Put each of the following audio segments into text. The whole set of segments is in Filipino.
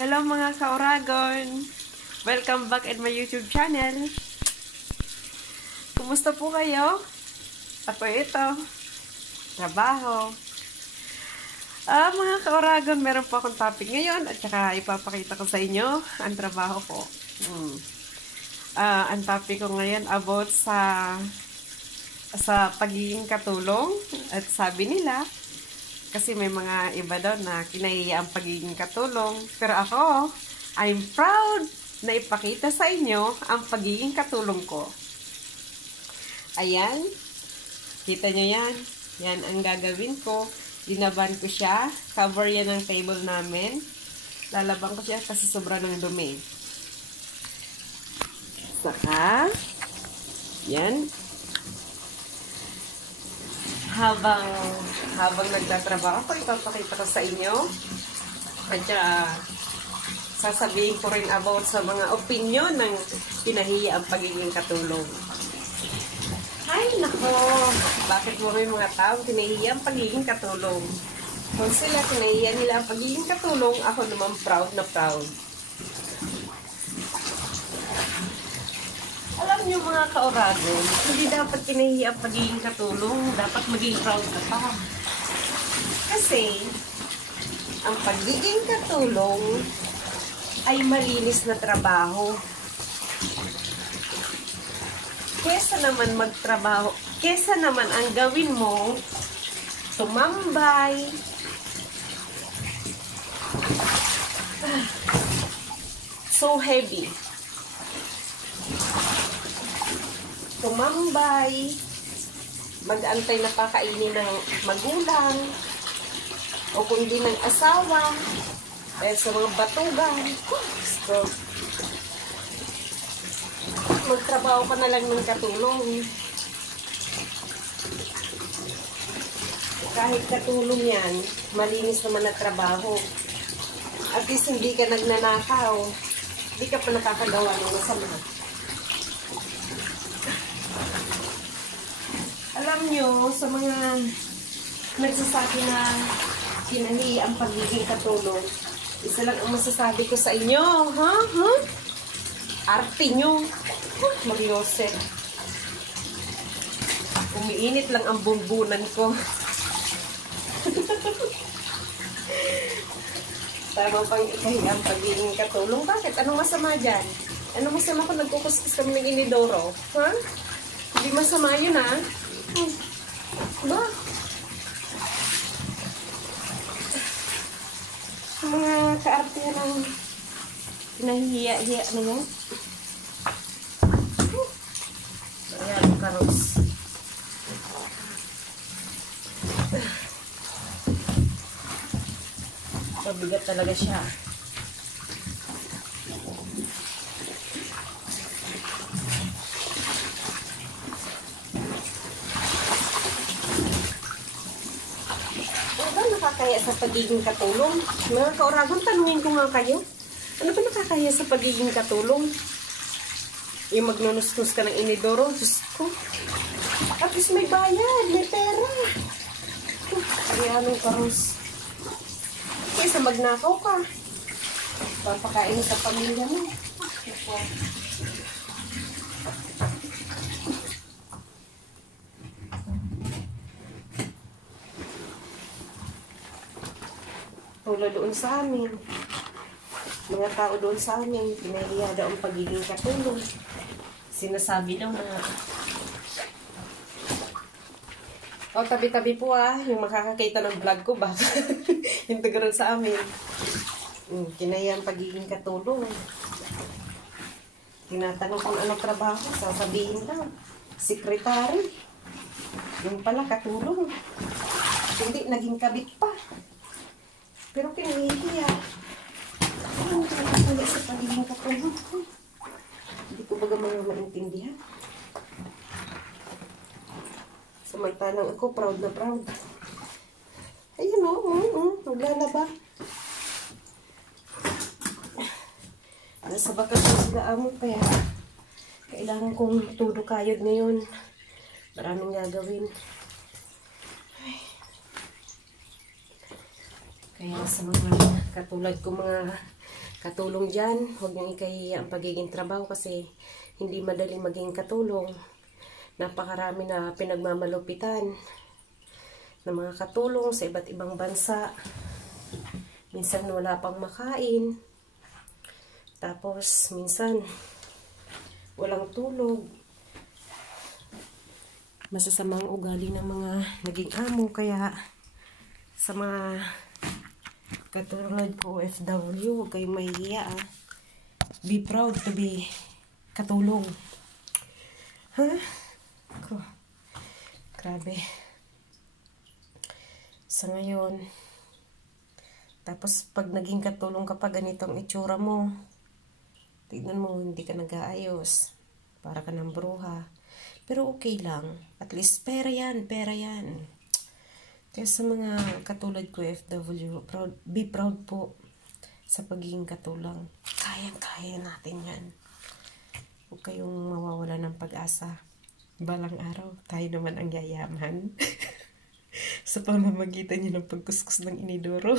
Hello mga ka-Oragon! Welcome back in my YouTube channel. Kumusta po kayo? Ako ito. Trabaho. Mga ka-Oragon, meron po akong topic ngayon at saka ipapakita ko sa inyo ang trabaho ko. Ang topic ko ngayon about sa pagiging katulong. At sabi nila, kasi may mga iba daw na kinahiya ang pagiging katulong. Pero ako, I'm proud na ipakita sa inyo ang pagiging katulong ko. Ayan. Kita nyo yan. Yan ang gagawin ko. Dinaban ko siya. Cover yan ng table namin. Lalaban ko siya kasi sobra ng dumi. Saka, yan. Habang nagtatrabaho ko, ipapakita ko sa inyo. At sasabihin ko rin about sa mga opinion ng pinahiya ang pagiging katulong. Ay, nako! Bakit mo rin mga tao pinahiya ang pagiging katulong? Kung sila pinahiya nila ang pagiging katulong, ako naman proud na proud. Alam niyo mga ka-Oragon, hindi dapat kinahiya ang pagiging katulong, dapat maging proud ka pa. Kasi, ang pagiging katulong ay malinis na trabaho. Kesa naman magtrabaho, kesa naman ang gawin mo, tumambay, so heavy. Tumambay, mag-antay na pakainin ng magulang, o kundi ng asawa, dahil sa mga batugan. So, magtrabaho ka na lang ng katulong. Kahit katulong yan, malinis naman na trabaho. At least hindi ka nagnanakaw, hindi ka pa nakakagawa ng masama. Alam nyo, sa mga nagsasabi na pinahiya ang pagiging katulong, isa lang ang masasabi ko sa inyo, ha? Arte nyo. Mariose. Umiinit lang ang bumbunan ko. Tama pang ikahiya ang pagiging katulong. Bakit? Anong masama dyan? Anong masama kung nagkukuskus kami ng inidoro? Ha? Hindi masama yun, ha? Ba? Mga kaarte ng pinahiya-hiya na yan. Ayan, karos. Mabigat talaga siya. Nakakaya sa pagiging katulong? Mga ka-Oragon, tanungin ko nga kayo. Ano ba nakakaya sa pagiging katulong? Yung magnunus-nus ka ng inidoro, Diyos ko. At least may bayad, may pera. Ayanong karos. Kaysa magnakaw ka. Papakain sa pamilya mo. Tulad doon sa amin, mga tao doon sa amin, pinahiya daw ang pagiging katulong. Sinasabi daw na, tabi-tabi po yung makakakita ng vlog ko, baka yung tagaroon sa amin. Kinahiya ang pagiging katulong. Tinatanong kung anong trabaho, sasabihin daw, sekretary. Yung pala katulong. Hindi, naging kabit pa. Pero pinahihiya. Ano nakakaya sa pagiging katulong? Hindi ko baga mga maintindihan. Samantalang ako, proud na proud. Ayun maglalaba. Nasa bakas na sila amo, kaya kailangan kong todo kayod ngayon. Maraming gagawin. Kaya sa mga katulad ko mga katulong dyan, huwag niyong ikahiya ang pagiging trabaho kasi hindi madali maging katulong. Napakarami na pinagmamalupitan ng mga katulong sa iba't ibang bansa. Minsan wala pang makain. Tapos minsan walang tulog. Masasamang ugali ng mga naging amo. Kaya sa mga katulad ko OFW, huwag kayong mahihiya. Be proud to be katulong. Ha? Grabe. Sa ngayon, tapos pag naging katulong ka pa, ganitong itsura mo, tignan mo, hindi ka nag-aayos. Para ka ng bruha. Pero okay lang. At least pera yan, pera yan. Kaya sa mga katulad ko FW, be proud po sa pagiging katulang. Kayang-kaya natin yan. Huwag kayong mawawala ng pag-asa. Balang araw, tayo naman ang yayaman. Sa pamamagitan nyo ng pagkuskus ng inidoro.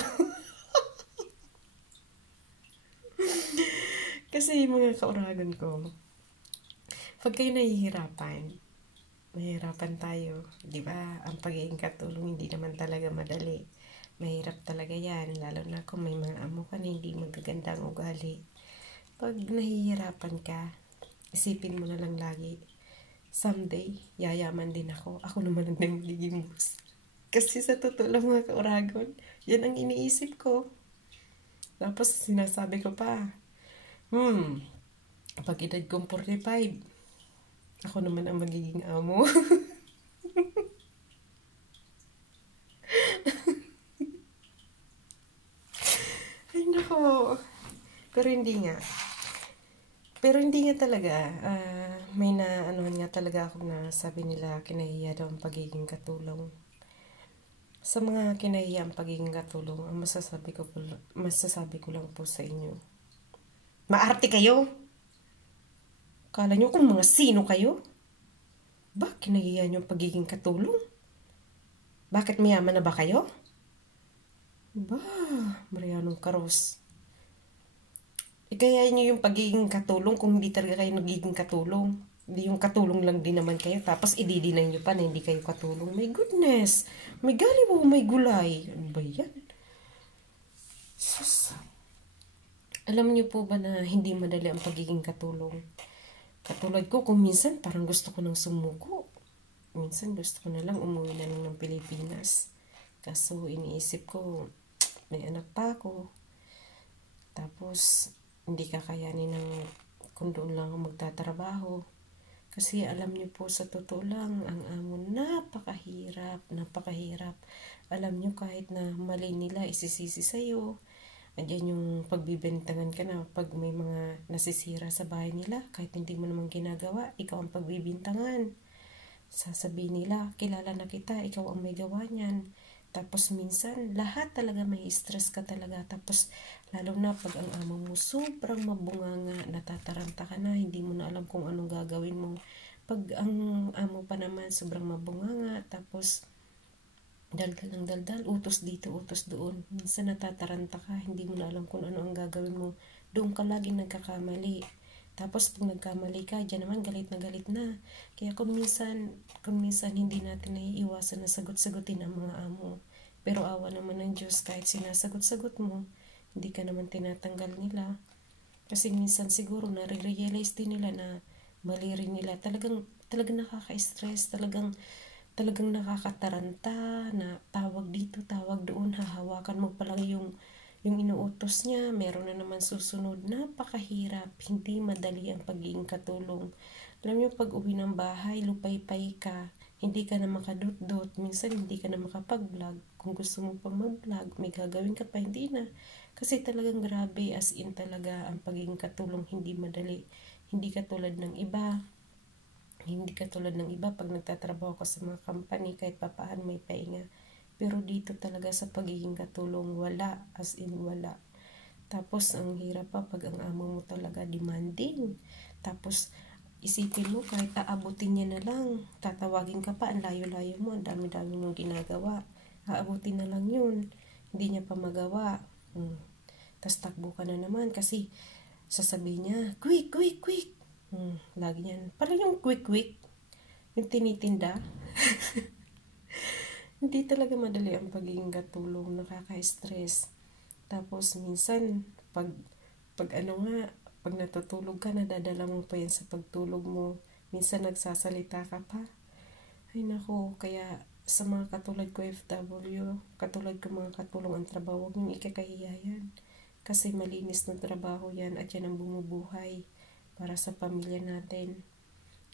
Kasi mga kauragan ko, pag kayo nahihirapan tayo, di ba? Ang pagiging katulong hindi naman talaga madali. Mahirap talaga yan, lalo na kung may mga amo ka na hindi magaganda ang ugali. Pag nahihirapan ka, isipin mo na lang lagi, someday, yayaman din ako. Ako naman ang magiging boss. Kasi sa totoo lang mga kauragon, yan ang iniisip ko. Tapos sinasabi ko pa, pag edad kong 45, ako naman ang magiging amo. Ay nako. Pero hindi nga. Talaga. May anuhan nga talaga ako na sabi nila kinahiya daw ang pagiging katulong. Sa mga kinahiya ang pagiging katulong, ang masasabi ko lang po sa inyo. Maarte kayo? Kala nyo kung mga sino kayo? Ba, kinahiya nyo ang pagiging katulong? Bakit mayaman na ba kayo? Ba, Marianong Karos. Ikaya nyo yung pagiging katulong kung hindi talaga kayo nagiging katulong. Hindi yung katulong lang din naman kayo. Tapos ididinay nyo pa na hindi kayo katulong. My goodness. May galiw, may gulay. Ano ba yan? Sus. Alam nyo po ba na hindi madali ang pagiging katulong? Katulad ko, kung minsan parang gusto ko nang sumuko. Minsan gusto ko na lang umuwi na lang ng Pilipinas. Kaso iniisip ko, may anak pa ako. Tapos, hindi kakayanin ng kung doon lang ako magtatrabaho. Kasi alam niyo po, sa totoo lang, ang amo napakahirap. Alam niyo kahit na mali nila, isisisi sa'yo. Andiyan yung pagbibintangan ka na pag may mga nasisira sa bahay nila, kahit hindi mo naman ginagawa, ikaw ang pagbibintangan. Sasabihin nila, kilala na kita, ikaw ang may gawa niyan. Tapos minsan, lahat talaga may stress ka talaga. Tapos lalo na pag ang amo mo sobrang mabunganga, natataranta ka na, hindi mo na alam kung anong gagawin mo. Pag ang amo pa naman sobrang mabunganga, tapos daldal ng daldal, utos dito, utos doon. Minsan natataranta ka, hindi mo na alam kung ano ang gagawin mo. Doon ka laging nagkakamali. Tapos pag nagkamali ka, dyan naman galit na. Kaya kung minsan hindi natin naiiwasan na sagot-sagutin ang mga amo. Pero awa naman ng Diyos, kahit sinasagot-sagot mo, hindi ka naman tinatanggal nila. Kasi minsan siguro nare-realize din nila na mali rin nila. Talagang nakaka-stress, talagang nakakataranta na tawag dito, tawag doon, hahawakan mo pa lang yung inuutos niya, meron na naman susunod. Napakahirap, hindi madali ang pagiging katulong. Alam niyo, pag uwi ng bahay, lupay-pay ka, hindi ka na makadot-dot, minsan hindi ka na makapag-vlog. Kung gusto mo pang mag-vlog, may gagawin ka pa, hindi na. Kasi talagang grabe, as in talaga, ang pagiging katulong hindi madali. Hindi katulad ng iba, pag nagtatrabaho ka sa mga company, kahit papaan may pahinga. Pero dito talaga sa pagiging katulong, wala, as in wala. Tapos ang hirap pa pag ang amo mo talaga demanding. Tapos isipin mo, kahit aabutin niya na lang, tatawagin ka pa, ang layo-layo mo, ang dami-dami mong ginagawa. Aabutin na lang yun, hindi niya pa magawa. Tas takbo ka na naman kasi sasabihin niya, quick, quick, quick. Lagi yan. Parang yung quick, quick. Yung tinitinda. Hindi talaga madali ang pagiging katulong. Nakaka-stress. Tapos minsan, pag natutulog ka, nadadala mo pa yan sa pagtulog mo. Minsan nagsasalita ka pa. Ay nako, kaya sa mga katulad ko FW, katulad ko mga katulong ang trabaho, huwag niyong ikakahiya yan. Kasi malinis na trabaho yan at yan ang bumubuhay para sa pamilya natin.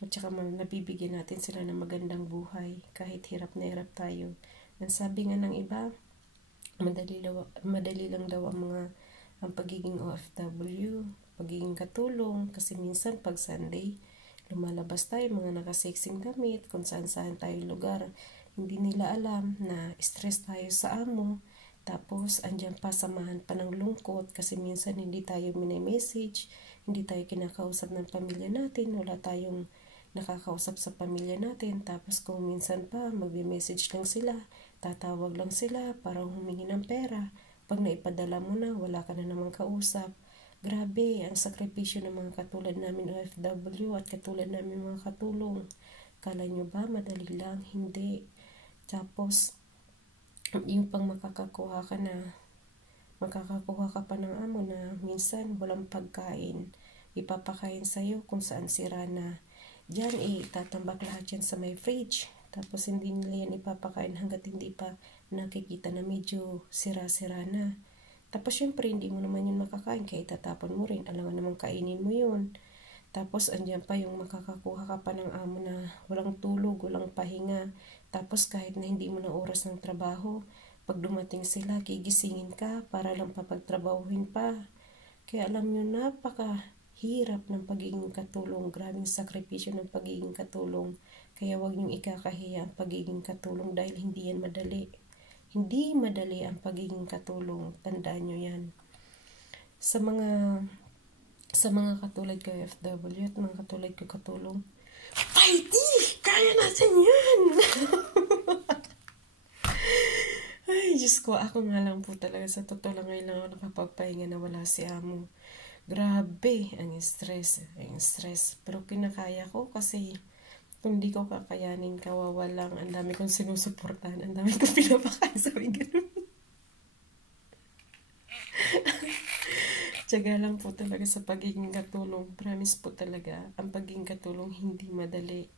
At saka nabibigyan natin sila ng magandang buhay kahit hirap na hirap tayo. Ang sabi nga ng iba, madali lang daw ang pagiging OFW, pagiging katulong. Kasi minsan pag Sunday, lumalabas tayo, mga nakaseksing damit, kung saan-saan tayo lugar. Hindi nila alam na stress tayo sa amo. Tapos, andyan pa, samahan pa ng lungkot kasi minsan hindi tayo mini-message, hindi tayo kinakausap ng pamilya natin, wala tayong nakakausap sa pamilya natin. Tapos, kung minsan pa, magbe-message lang sila, tatawag lang sila, parang humingi ng pera. Pag naipadala mo na, wala ka na namang kausap. Grabe, ang sakripisyo ng mga katulad namin OFW at katulad namin mga katulong. Kala nyo ba, madali lang? Hindi. Tapos, yung pang makakakuha ka pa ng amo na minsan walang pagkain, ipapakain sa'yo kung saan sira na. Diyan itatambak lahat yan sa may fridge. Tapos hindi nila yan ipapakain hanggat hindi pa nakikita na medyo sira-sira na. Tapos syempre hindi mo naman yun makakain kaya itatapon mo rin. Alam naman kainin mo yun. Tapos andyan pa yung makakakuha ka pa ng amo na walang tulog, walang pahinga. Tapos kahit na hindi mo na oras ng trabaho, pag dumating sila, gigisingin ka para lang papagtrabahuhin pa. Kaya alam nyo, napakahirap ng pagiging katulong. Grabing sakripisyo ng pagiging katulong. Kaya wag nyong ikakahiya ang pagiging katulong dahil hindi yan madali. Hindi madali ang pagiging katulong. Tandaan nyo yan. Sa mga katulad ko FW at mga katulad ko katulong, Fighty! Kaya natin yan! Ay, Diyos ko, ako nga lang po talaga. Sa totoo lang ngayon lang ako nakapagpahinga na wala si amo. Grabe, ang stress. Pero kinakaya ko kasi kung di ko kakayanin, kawawa lang. Ang dami kong sinusuportahan. Ang dami kong pinapakain. Sabi ganun. Tiyaga lang po talaga sa pagiging katulong. Promise po talaga, ang pagiging katulong hindi madali.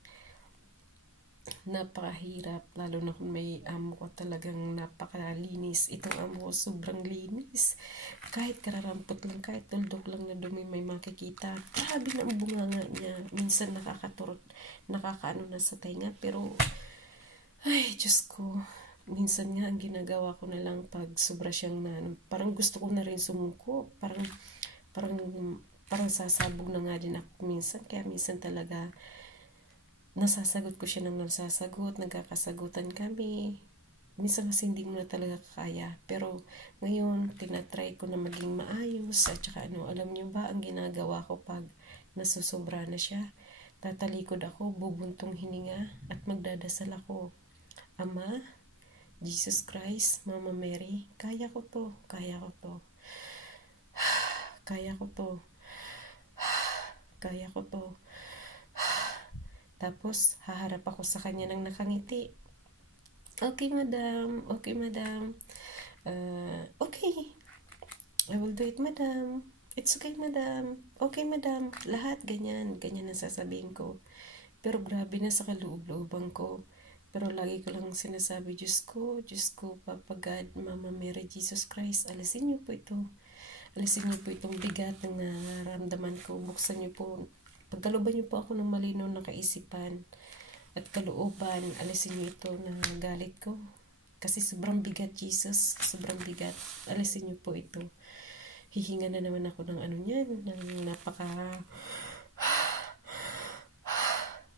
Napakahirap, lalo na kung may amo ko talagang napakalinis. Itong amo ko sobrang linis. Kahit kararampot lang, kahit tuldok lang na dumi may makikita. Grabe na ang bunganga niya. Minsan nakakaano na sa tainga. Pero, ay, Diyos ko. Minsan nga, ang ginagawa ko na lang pag sobra siyang parang gusto ko na rin sumuko. Parang sasabog na nga din ako minsan. Kaya minsan talaga, nasasagot ko siya ng nasasagot, nagkakasagutan kami. Minsan kasi hindi mo na talaga kaya. Pero ngayon, tinatry ko na maging maayos. At saka alam niyo ba, ang ginagawa ko pag nasusobra na siya, tatalikod ako, bubuntong hininga, at magdadasal ako. Ama, Jesus Christ, Mama Mary, kaya ko to. Kaya ko to. Tapos, haharap ako sa kanya ng nakangiti. Okay, madam. Okay. I will do it, madam. It's okay, madam. Okay, madam. Lahat, ganyan ang sasabihin ko. Pero grabe na sa kaloob-looban ko. Pero lagi ko lang sinasabi, Diyos ko, Papa God, Mama Mary, Jesus Christ, alisin niyo po ito. Alisin niyo po itong bigat ng nararamdaman ko. Buksan niyo po. Pagkalooban niyo po ako ng malinaw na kaisipan at kalooban. Alisin niyo ito na galit ko. Kasi sobrang bigat, Jesus. Sobrang bigat. Alisin niyo po ito. Hihinga na naman ako ng niyan. Ng napaka...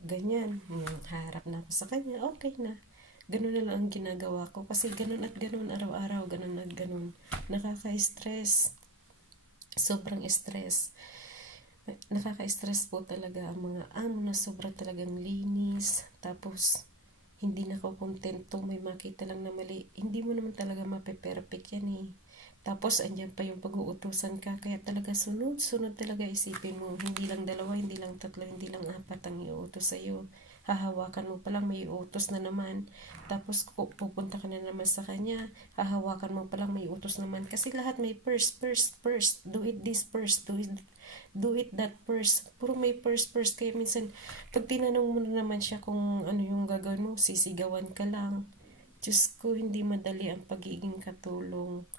ganyan. Harap na ako sa kanya. Okay na. Ganun na lang ang ginagawa ko. Kasi ganun at ganun araw-araw. Ganun at ganun. Nakaka-stress. Sobrang stress. Nakaka-stress po talaga ang mga amo na sobrang talagang linis. Tapos, hindi na ako kontento. May makita lang na mali. Hindi mo naman talaga mape-perfect yan eh. Tapos, andyan pa yung pag-uutusan ka. Kaya talaga sunod talaga isipin mo. Hindi lang dalawa, hindi lang tatlo, hindi lang apat ang iuutos sa'yo. Hahawakan mo palang may utos na naman. Tapos, pupunta ka na naman sa kanya. Hahawakan mo palang may utos naman. Kasi lahat may first. Do it this first. Do it that first. Puro may first. Kaya minsan, pag tinanong mo na naman siya kung ano yung gagawin mo, sisigawan ka lang. Diyos ko, hindi madali ang pagiging katulong.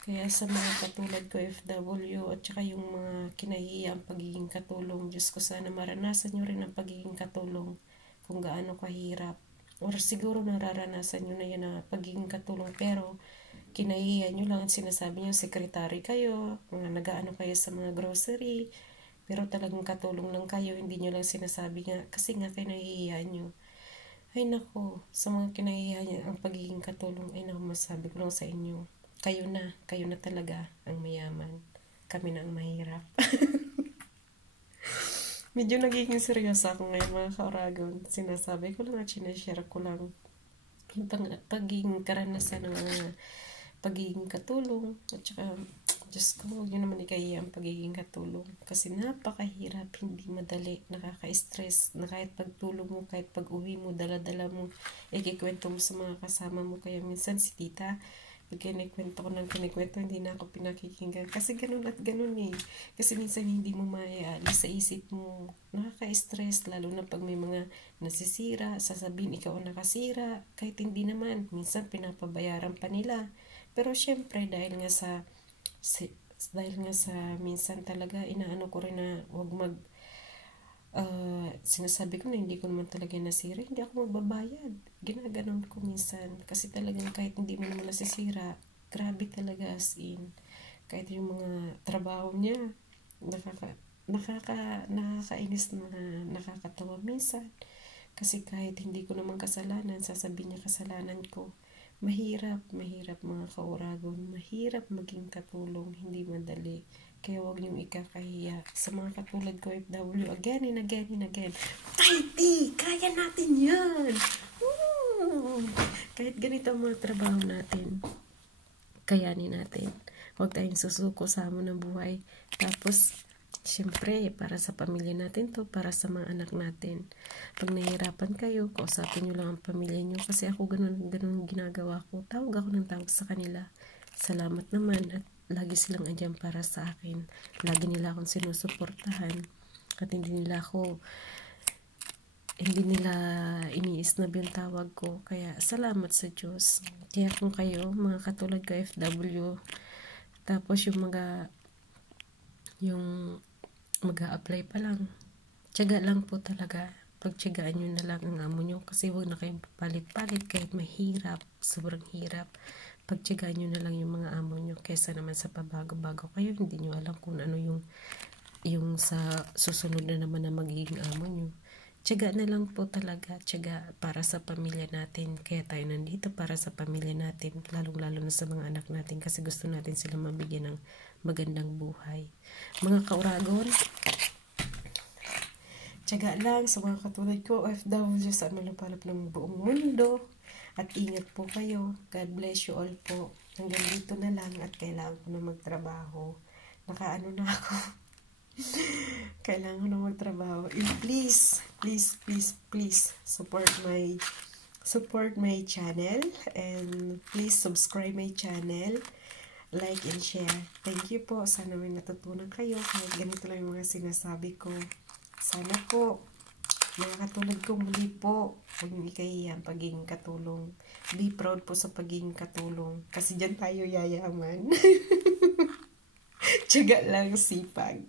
Kaya sa mga katulad ko, FW, at saka yung mga kinahihiyang pagiging katulong, Diyos ko, sana maranasan nyo rin ang pagiging katulong kung gaano kahirap. Or siguro nararanasan nyo na yan na pagiging katulong, pero kinahihiyan nyo lang at sinasabi nyo, sekretary kayo, mga nagaano kayo sa mga grocery, pero talagang katulong lang kayo, hindi nyo lang sinasabi nga, kasi nga kinahihiyan nyo. Ay nako, sa mga kinahihiyan ang pagiging katulong, ay nako, masabi ko lang sa inyo, kayo na talaga ang mayaman. Kami na ang mahirap. Medyo nagiging seryoso ako ngayon mga kauragon. Sinasabi ko lang at sinashare ko lang yung pagiging karanasan ng pagiging katulong. At saka, Diyos ko, huwag yun naman ikahiya ang pagiging katulong. Kasi napakahirap, hindi madali, nakaka-stress, na kahit pagtulog mo, kahit pag-uwi mo, dala-dala mo, ikikwento mo sa mga kasama mo. Kaya minsan si tita, pag kinikwento ko ng kinikwento, hindi na ako pinakikinggan. Kasi ganun at ganun eh. Kasi minsan hindi mo maialis sa isip mo. Nakaka-stress, lalo na pag may mga nasisira, sasabihin ikaw ang nakasira. Kahit hindi naman, minsan pinapabayaran pa nila. Pero syempre, dahil nga sa minsan talaga, inaano ko rin na huwag sinasabi ko na hindi ko naman talaga nasira, hindi ako magbabayad. Ginaganon ko minsan. Kasi talagang kahit hindi mo naman nasisira, grabe talaga as in. Kahit yung mga trabaho niya, nakakainis na nakakatawa minsan. Kasi kahit hindi ko naman kasalanan, sasabihin niya kasalanan ko. Mahirap mga kauragon. Mahirap maging katulong, hindi madali. Kaya huwag niyong ikakahiya. Sa mga katulad ko, FW, again and again. Mighty! Kaya natin yan! Woo! Kahit ganito ang mga trabaho natin, kayanin natin. Huwag tayong susuko sa hamon ng buhay. Tapos, syempre, para sa pamilya natin to, para sa mga anak natin. Pag nahihirapan kayo, kausapin nyo lang ang pamilya nyo. Kasi ako ganun ginagawa ko. Tawag ako ng tawag sa kanila. Salamat naman at lagi silang andyan para sa akin. Lagi nila akong sinusuportahan. At hindi nila iniisnab yung tawag ko. Kaya salamat sa Diyos. Kaya kung kayo, mga katulad ko FW, tapos yung mag-a-apply pa lang, tiyaga lang po talaga. Pagtiyagaan nyo na lang ang amo nyo kasi huwag na kayong palit-palit kahit mahirap, sobrang hirap. Pagtiyagaan nyo na lang yung mga amo nyo kesa naman sa pabago-bago kayo, hindi nyo alam kung ano yung sa susunod na naman na magiging amo nyo. Tiyaga na lang po talaga, tiyaga para sa pamilya natin. Kaya tayo nandito para sa pamilya natin, lalong-lalo na sa mga anak natin kasi gusto natin sila mabigyan ng magandang buhay. Mga kauragon, tiyaga lang sa mga katulad ko, OFW, saan malapalap ng buong mundo. At ingat po kayo. God bless you all po. Hanggang dito na lang at kailangan ko na magtrabaho. Nakaano na ako. Kailangan ko na magtrabaho. And please support my channel and please subscribe my channel. Like and share. Thank you po. Sana may natutunan kayo. Kahit ganito lang yung mga sinasabi ko. Sana po mga katulad ko, muli po, huwag niyo ikahiya ang pagiging katulong. Be proud po sa pagiging katulong. Kasi dyan tayo yayaman. Tiyaga lang, sipag.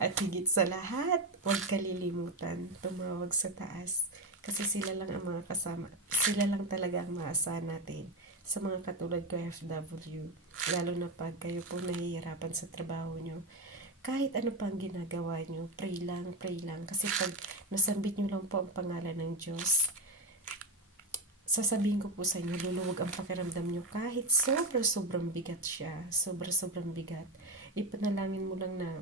At higit sa lahat, huwag kalilimutan, tumawag sa taas. Kasi sila lang ang mga kasama. Sila lang talaga ang maasahan natin. Sa mga katulad ko, FW. Lalo na pag kayo po nahihirapan sa trabaho nyo. Kahit ano pang ginagawa nyo, pray lang. Kasi pag nasambit nyo lang po ang pangalan ng Diyos, sasabihin ko po sa inyo, luluwag ang pakiramdam nyo. Kahit sobrang bigat siya, sobrang bigat. Ipanalangin mo lang na,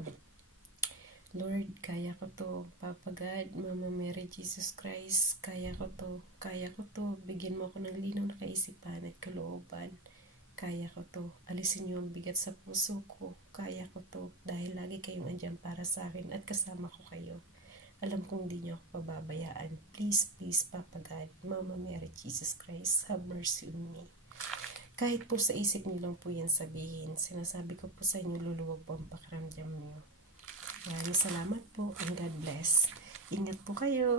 Lord, kaya ko to. Papa God, Mama Mary, Jesus Christ, kaya ko to. Bigyan mo ako ng linaw na kaisipan at kalooban. Kaya ko to. Alisin niyo ang bigat sa puso ko. Kaya ko to. Dahil lagi kayong andyan para sa akin at kasama ko kayo. Alam kong di niyo ako pababayaan. Please, please, Papa God, Mama Mary, Jesus Christ, have mercy on me. Kahit po sa isip niyo lang po yan sabihin, sinasabi ko po sa inyo, luluwag po ang pakiramdam niyo. Maraming salamat po and God bless. Ingat po kayo.